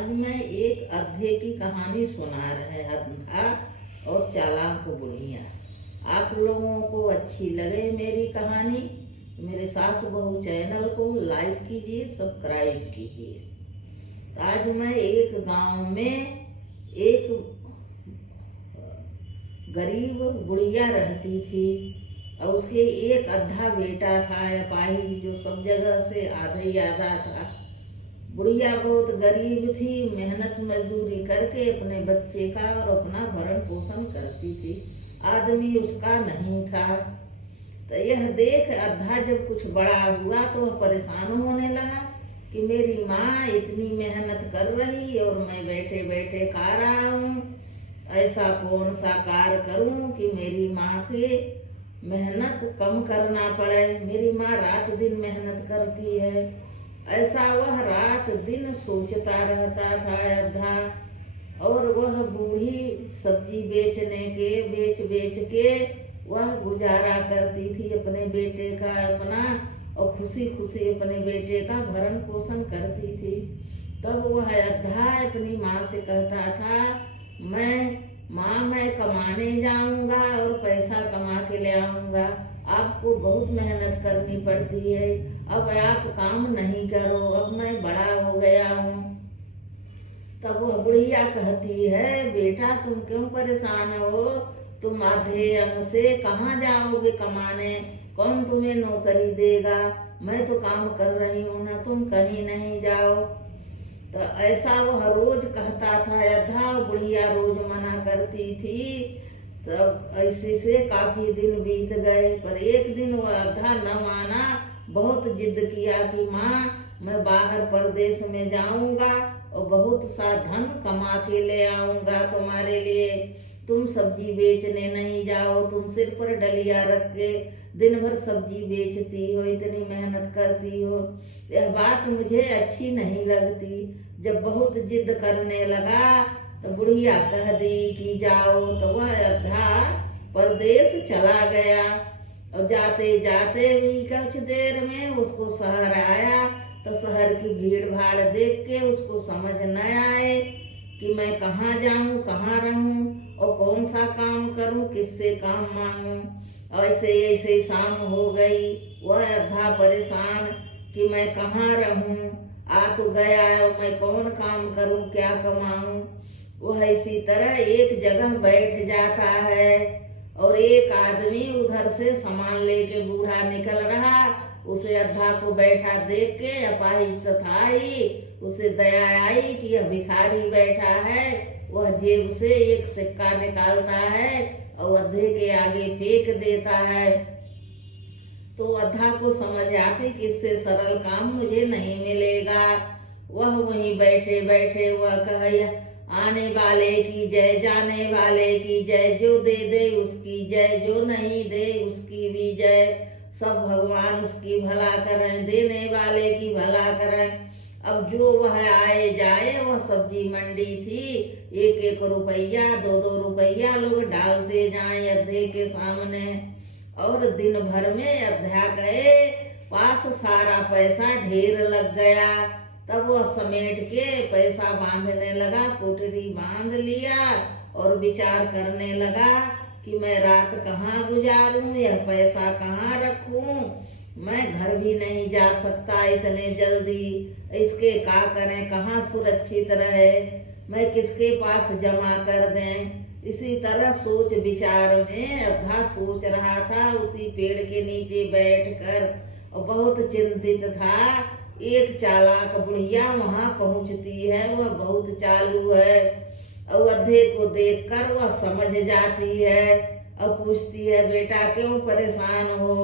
आज मैं एक अध्याय की कहानी सुना रहे हैं, अंधा और चालाक बुढ़िया। आप लोगों को अच्छी लगे मेरी कहानी तो मेरे सास बहू चैनल को लाइक कीजिए, सब्सक्राइब कीजिए। तो आज मैं एक गांव में एक गरीब बुढ़िया रहती थी और उसके एक अद्धा बेटा था, अपाहिज, जो सब जगह से आधा ही आधा था। बुढ़िया बहुत गरीब थी, मेहनत मजदूरी करके अपने बच्चे का और अपना भरण पोषण करती थी। आदमी उसका नहीं था। तो यह देख अद्धा जब कुछ बड़ा हुआ तो वह परेशान होने लगा कि मेरी माँ इतनी मेहनत कर रही और मैं बैठे बैठे खा रहा हूँ। ऐसा कौन सा कार्य करूँ कि मेरी माँ के मेहनत कम करना पड़े। मेरी माँ रात दिन मेहनत करती है। ऐसा वह रात दिन सोचता रहता था अद्धा। और वह बूढ़ी सब्जी बेच बेच के वह गुजारा करती थी अपने बेटे का अपना, और खुशी खुशी अपने बेटे का भरण पोषण करती थी। तब वह अद्धा अपनी माँ से कहता था, मैं कमाने जाऊंगा और पैसा कमा के ले आऊंगा। आपको बहुत मेहनत करनी पड़ती है, अब आप काम नहीं करो, अब मैं बड़ा हो गया हूँ। तब वह बुढ़िया कहती है, बेटा तुम क्यों परेशान हो? तुम आधे अंग से कहाँ जाओगे कमाने? कौन तुम्हें नौकरी देगा? मैं तो काम कर रही हूँ ना, तुम कहीं नहीं जाओ। तो ऐसा वह रोज कहता था अद्धा। बुढ़िया रोज मना करती थी। तब ऐसे से काफी दिन बीत गए, पर एक दिन वह अद्धा न माना। बहुत जिद किया कि माँ मैं बाहर परदेश में जाऊंगा और बहुत सा धन कमा के ले आऊंगा तुम्हारे लिए। तुम सब्जी बेचने नहीं जाओ, तुम सिर पर डलिया रख के दिन भर सब्जी बेचती हो, इतनी मेहनत करती हो, यह बात मुझे अच्छी नहीं लगती। जब बहुत जिद करने लगा तो बुढ़िया कह दी कि जाओ। तो वह अद्धा परदेश चला गया और जाते जाते भी कुछ देर में उसको शहर आया। तो शहर की भीड़ भाड़ देख के उसको समझ न आए कि मैं कहाँ जाऊँ, कहाँ रहूँ और कौन सा काम करूँ, किससे काम मांगूँ। ऐसे ऐसे शाम हो गई। वह अद्धा परेशान कि मैं कहाँ रहूँ, आ तो गया और मैं कौन काम करूँ, क्या कमाऊँ। वह इसी तरह एक जगह बैठ जाता है और एक आदमी उधर से सामान लेके बूढ़ा निकल रहा। उसे अद्धा को बैठा देख के अपाहिज था ही, उसे दया आई कि यह भिखारी बैठा है। वह जेब से एक सिक्का निकालता है और अद्धे के आगे फेंक देता है। तो अद्धा को समझ आती कि इससे सरल काम मुझे नहीं मिलेगा। वह वहीं बैठे बैठे वह कहे, आने वाले की जय, जाने वाले की जय, जो दे दे उसकी जय, जो नहीं दे उसकी भी जय। सब भगवान उसकी भला करें, देने वाले की भला करें। अब जो वह आए जाए, वह सब्जी मंडी थी, एक एक रुपया, दो दो रुपया लोग डालते जाएं अद्धे के सामने। और दिन भर में अद्धा के पास सारा पैसा ढेर लग गया। तब वह समेट के पैसा बांधने लगा, कोठरी बांध लिया और विचार करने लगा कि मैं रात कहाँ गुजारूं, यह पैसा कहाँ रखूं। मैं घर भी नहीं जा सकता इतने जल्दी, इसके क्या करें, कहाँ सुरक्षित रहे, मैं किसके पास जमा कर दें। इसी तरह सोच विचार में अद्धा सोच रहा था उसी पेड़ के नीचे बैठकर, और बहुत चिंतित था। एक चालाक बुढ़िया वहां पहुंचती है। वह बहुत चालू है और अद्धे को देखकर वह समझ जाती है और पूछती है, बेटा क्यों परेशान हो,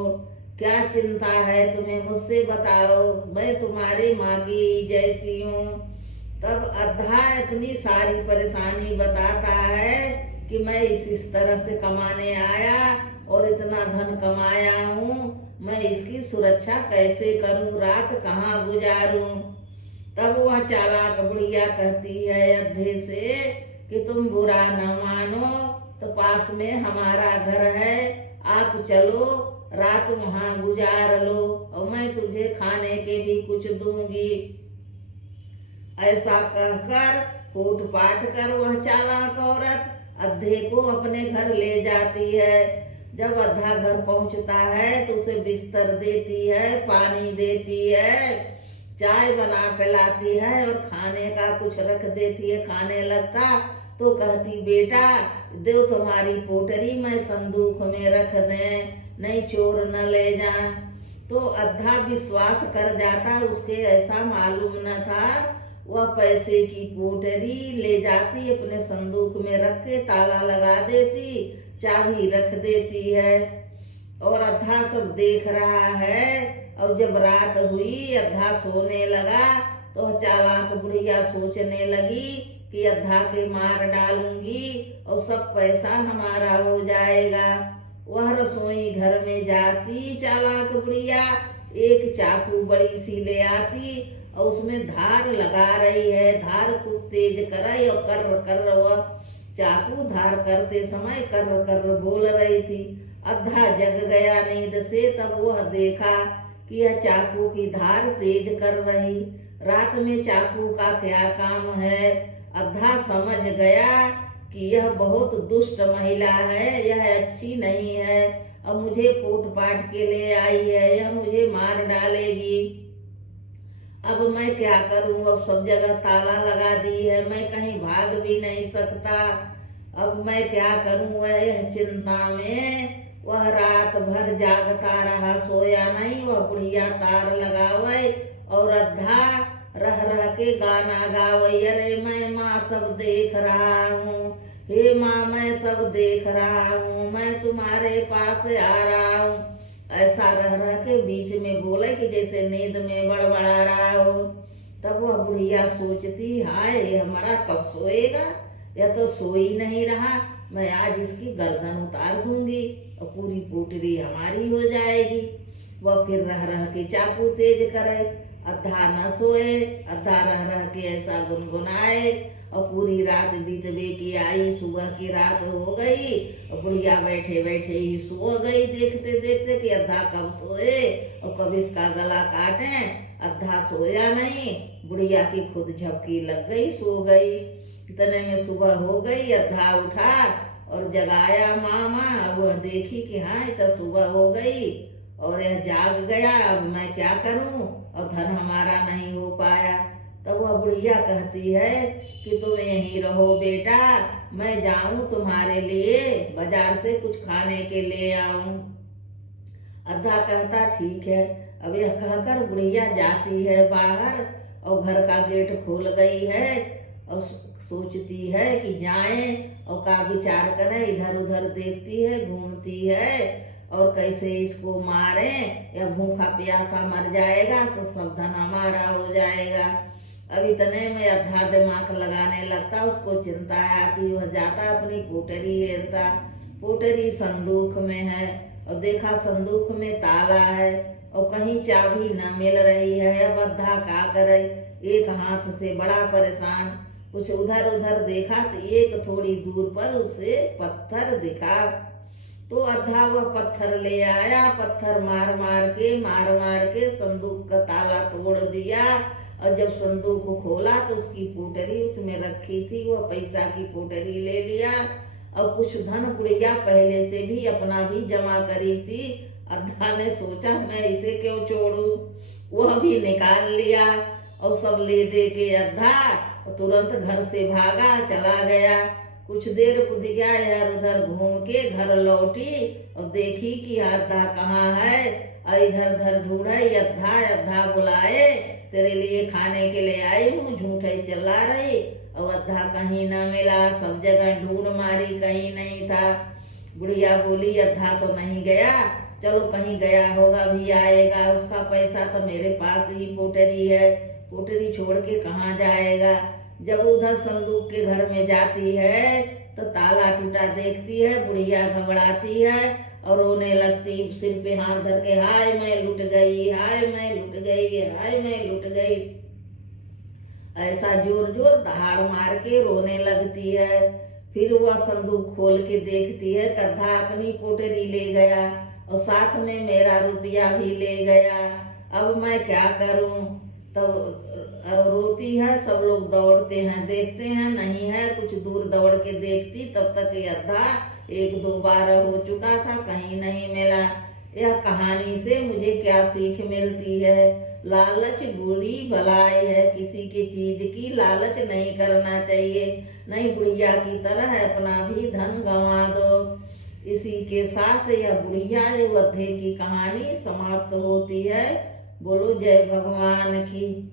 क्या चिंता है तुम्हें, मुझसे बताओ, मैं तुम्हारी माँ की जैसी हूँ। तब अद्धा अपनी सारी परेशानी बताता है कि मैं इस तरह से कमाने आया और इतना धन कमाया हूँ, मैं इसकी सुरक्षा कैसे करूं, रात कहाँ गुजारूं। तब वह चालाक बुढ़िया कहती है अद्धे से कि तुम बुरा न मानो तो पास में हमारा घर है, आप चलो रात वहाँ गुजार लो और मैं तुझे खाने के भी कुछ दूंगी। ऐसा कहकर फूट पाट कर वह चालाक औरत अद्धे को अपने घर ले जाती है। जब अद्धा घर पहुंचता है तो उसे बिस्तर देती है, पानी देती है, चाय बना पिलाती है और खाने का कुछ रख देती है। खाने लगता तो कहती, बेटा दो तुम्हारी पोटरी मैं संदूक में रख दें, नहीं चोर न ले जाए। तो अद्धा विश्वास कर जाता, उसके ऐसा मालूम न था। वह पैसे की पोटरी ले जाती, अपने संदूक में रख के ताला लगा देती, चाबी रख देती है और अद्धा सब देख रहा है। और जब रात हुई, अद्धा सोने लगा तो चालाक बुढ़िया सोचने लगी कि अद्धा के मार डालूंगी और सब पैसा हमारा हो जाएगा। वह रसोई घर में जाती चालाक बुढ़िया, एक चाकू बड़ी सी ले आती और उसमें धार लगा रही है। धार खूब तेज कराई और कर्र कर्र, वह चाकू धार करते समय कर्र कर्र बोल रही थी। अद्धा जग गया नींद से, तब वह देखा कि यह चाकू की धार तेज कर रही। रात में चाकू का क्या काम है। अद्धा समझ गया कि यह बहुत दुष्ट महिला है, यह अच्छी नहीं है, अब मुझे फूट पाट के ले आई है, यह मुझे मार डालेगी। अब मैं क्या करूं, अब सब जगह ताला लगा दी है, मैं कहीं भाग भी नहीं सकता, अब मैं क्या करूं। वह चिंता में वह रात भर जागता रहा, सोया नहीं। वह बुढ़िया तार लगावे और अद्धा रह रह के गाना गावे, अरे मैं माँ सब देख रहा हूँ, हे माँ मैं सब देख रहा हूँ, मैं तुम्हारे पास आ रहा हूँ। ऐसा रह रह के बीच में बोले कि जैसे नींद में बड़बड़ा रहा हो। तब वह बुढ़िया सोचती, हाय ये हमारा कब सोएगा, यह तो सो ही नहीं रहा, मैं आज इसकी गर्दन उतार दूंगी और पूरी पोटरी हमारी हो जाएगी। वह फिर रह रह के चाकू तेज करे, अद्धा न सोए, अद्धा रह रह के ऐसा गुनगुनाए और पूरी रात बीतबे की आई। सुबह की रात हो गई और बुढ़िया बैठे बैठे ही सो गई, देखते देखते कि अद्धा कब सोए और कब इसका गला काटे। अद्धा सोया नहीं, बुढ़िया की खुद झपकी लग गई, सो गई। इतने में सुबह हो गई, अद्धा उठा और जगाया मामा। वह देखी कि हाँ इतना सुबह हो गई और यह जाग गया, अब मैं क्या करूं, और धन हमारा नहीं हो पाया। तब वह बुढ़िया कहती है कि तुम यहीं रहो बेटा, मैं जाऊं तुम्हारे लिए बाजार से कुछ खाने के ले आऊं। अद्धा कहता ठीक है। अब यह कहकर बुढ़िया जाती है बाहर और घर का गेट खोल गई है और सोचती है कि जाएं और का विचार करें। इधर उधर देखती है, घूमती है और कैसे इसको मारें, या भूखा प्यासा मर जाएगा तो सब धन हमारा हो जाएगा। अब इतने में अद्धा दिमाग लगाने लगता, उसको चिंता आती। वह जाता अपनी पोटरी हेरता, पोटरी संदूक में है और देखा संदूक में ताला है और कहीं चाबी न मिल रही है। अब अद्धा क्या करे, एक हाथ से बड़ा परेशान, कुछ उधर उधर देखा तो एक थोड़ी दूर पर उसे पत्थर दिखा। तो अद्धा वह पत्थर ले आया, पत्थर मार मार के संदूक का ताला तोड़ दिया और जब संदूक को खोला तो उसकी पोटरी उसमें रखी थी, वह पैसा की पोटरी ले लिया और कुछ धन बुढ़िया पहले से भी अपना भी जमा करी थी। अद्धा ने सोचा मैं इसे क्यों छोड़ू, वह भी निकाल लिया और सब ले दे के अद्धा तुरंत घर से भागा चला गया। कुछ देर बुढ़िया इधर उधर घूम के घर लौटी और देखी कि अद्धा कहाँ है और इधर उधर ढूंढे। अद्धा बुलाए, तेरे लिए खाने के लिए आई हूँ, झूठे चिल्ला रही। और अद्धा कहीं न मिला, सब जगह ढूंढ मारी, कहीं नहीं था। बुढ़िया बोली अद्धा तो नहीं गया, चलो कहीं गया होगा भी आएगा, उसका पैसा तो मेरे पास ही पोटरी है, पोटरी छोड़ के कहाँ जाएगा। जब उधर संदूक के घर में जाती है तो ताला टूटा देखती है, बुढ़िया घबराती है और रोने लगती, सिर पे हाथ धर के, हाय मैं लुट गई, हाय मैं लुट गई, हाय मैं लुट गई, ऐसा जोर जोर दहाड़ मार के रोने लगती है। फिर वह संदूक खोल के देखती है, अद्धा अपनी पोटरी ले गया और साथ में मेरा रुपया भी ले गया, अब मैं क्या करूं। तब और रोती है, सब लोग दौड़ते हैं, देखते हैं, नहीं है, कुछ दूर दौड़ के देखती, तब तक ये अद्धा 1-2 बार हो चुका था, कहीं नहीं मिला। यह कहानी से मुझे क्या सीख मिलती है? लालच बुरी बलाई है, किसी की चीज की लालच नहीं करना चाहिए, नहीं बुढ़िया की तरह अपना भी धन गंवा दो। इसी के साथ यह बुढ़िया गधे की कहानी समाप्त होती है। बोलो जय भगवान की।